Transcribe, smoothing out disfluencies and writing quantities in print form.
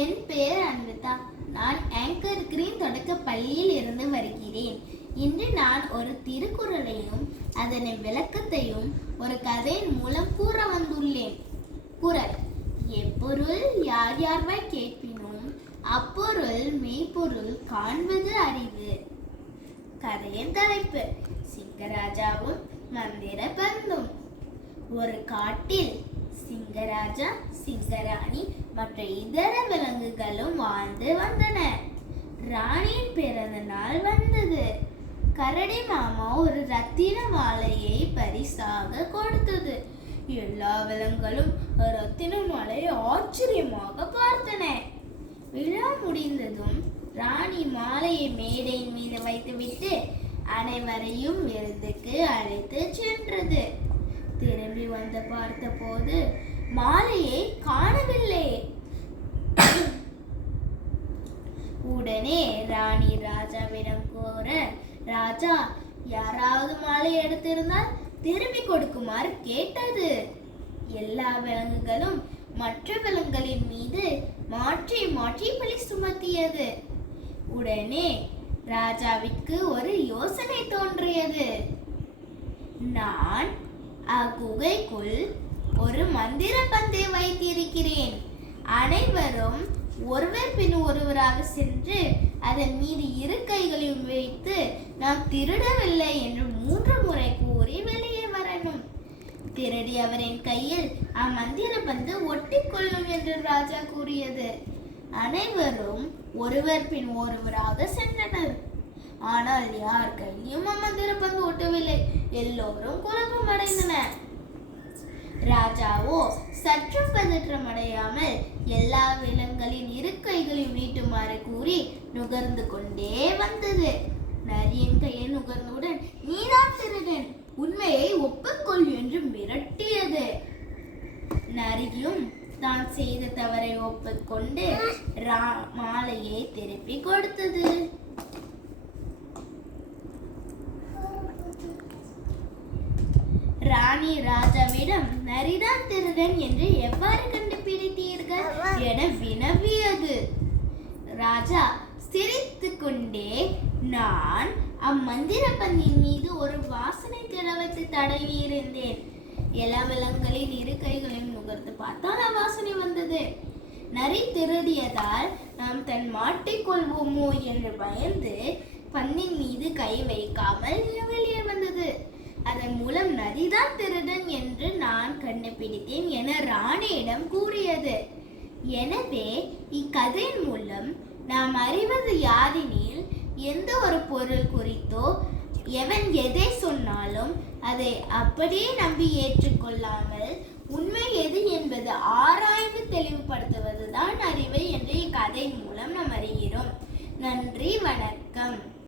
என் பெயர் அன்விதா. நான் anchor green தொடக்க பள்ளியில் இருந்து வருகிறேன். இன்று நான் ஒரு திருக்குறளையும் அதனை விளக்கத்தையும் ஒரு கதையின் மூலம் கூற வந்துள்ளேன். குறள்: எப்பொருள் யார் யார்வாய் கேட்பினும் அப்பொருள் மெய்ப்பொருள் காண்பது அறிவு. கதையின் தலைப்பு: சிங்கராஜாவும் மந்திர பந்தும். ஒரு காட்டில் சிங்கராஜா, சிங்கராணி மற்ற இதர விலங்குகளும் வாழ்ந்து வந்தன. ராணியின் பிறந்த நாள் வந்தது. கரடி மாமா ஒரு ரத்தின மாலையை பரிசாக கொடுத்தது. எல்லா விலங்குகளும் ரத்தின மாலையை ஆச்சரியமாக பார்த்தன. விழா முடிந்ததும் ராணி மாலையை மேடையின் மீது வைத்துவிட்டு அனைவரையும் விருந்துக்கு அழைத்து சென்றது. திரும்பி வந்து பார்த்தபோது மாலையை காணவில்லை. உடனே ராணி ராஜாவிடம் கூற, ராஜா, யாராவது மாலை எடுத்திருந்தால் திரும்பி கொடுக்குமாறு கேட்டது. எல்லா விலங்குகளும் மற்ற விலங்குகளின் மீது மாற்றி மாற்றி பழி சுமத்தியது. உடனே ராஜாவிற்கு ஒரு யோசனை தோன்றியது. நான் அக்குகைக்குள் ஒரு மந்திர பந்தை வைத்திருக்கிறேன். அனைவரும் ஒருவர் பின் ஒருவராக சென்று அதன் மீது இரு கைகளையும் வைத்து நாம் திருடவில்லை என்று 3 முறை கூறி வெளியே வரணும். திருடி அவரின் கையில் அம்மந்திர பந்து ஒட்டிக்கொள்ளும் என்று ராஜா கூறியது. அனைவரும் ஒருவர் பின் ஒருவராக சென்றனர். ஆனால் யார் கையிலும் அம்மந்திர பந்து ஒட்டவில்லை. எல்லோரும் குழப்பமடைந்தனர். ராஜாவோ சற்றும் பதற்றமடையாமல் எல்லா விலங்குகளின் இரு கைகளையும் நீட்டுமாறு கூறி நுகர்ந்து கொண்டே வந்தது. நரியின் கையை நுகர்ந்தவுடன், நீதான் திருடன், உண்மையை ஒப்புக்கொள் என்று மிரட்டியது. நரியும் தான் செய்த தவறை ஒப்புக்கொண்டு மாலையை திருப்பி கொடுத்தது. ராணி ராஜாவிடம், நரிதான் திருடன் என்று எவ்வாறு கண்டுபிடித்தீர்கள் என வினவியது. ராஜா சிரித்து கொண்டே, நான் அம்மந்திர பந்தின் மீது ஒரு வாசனை திரவத்தை தடவி இருந்தேன். எல்லா விலங்குகளின் இரு கைகளையும் நுகர்ந்து பார்த்தால் அவ்வாசனை வந்தது. நரி திருடியதால் நாம் தன் மாட்டிக்கொள்வோமோ என்று பயந்து பந்தின் மீது கை வைக்காமல் வெளியே வந்தது. அதன் மூலம் நரிதான் திருடன் என்று நான் கண்டுபிடித்தேன் என ராணியிடம் கூறியது. எனவே இக்கதையின் மூலம் நாம் அறிவது யாதெனில், எந்த ஒரு பொருள் குறித்தோ எவன் எதை சொன்னாலும் அதை அப்படியே நம்பி ஏற்றுக்கொள்ளாமல் உண்மை எது என்பது ஆராய்ந்து தெளிவுபடுத்துவதுதான் அறிவு என்று இக்கதையின் மூலம் நாம் அறிகிறோம். நன்றி, வணக்கம்.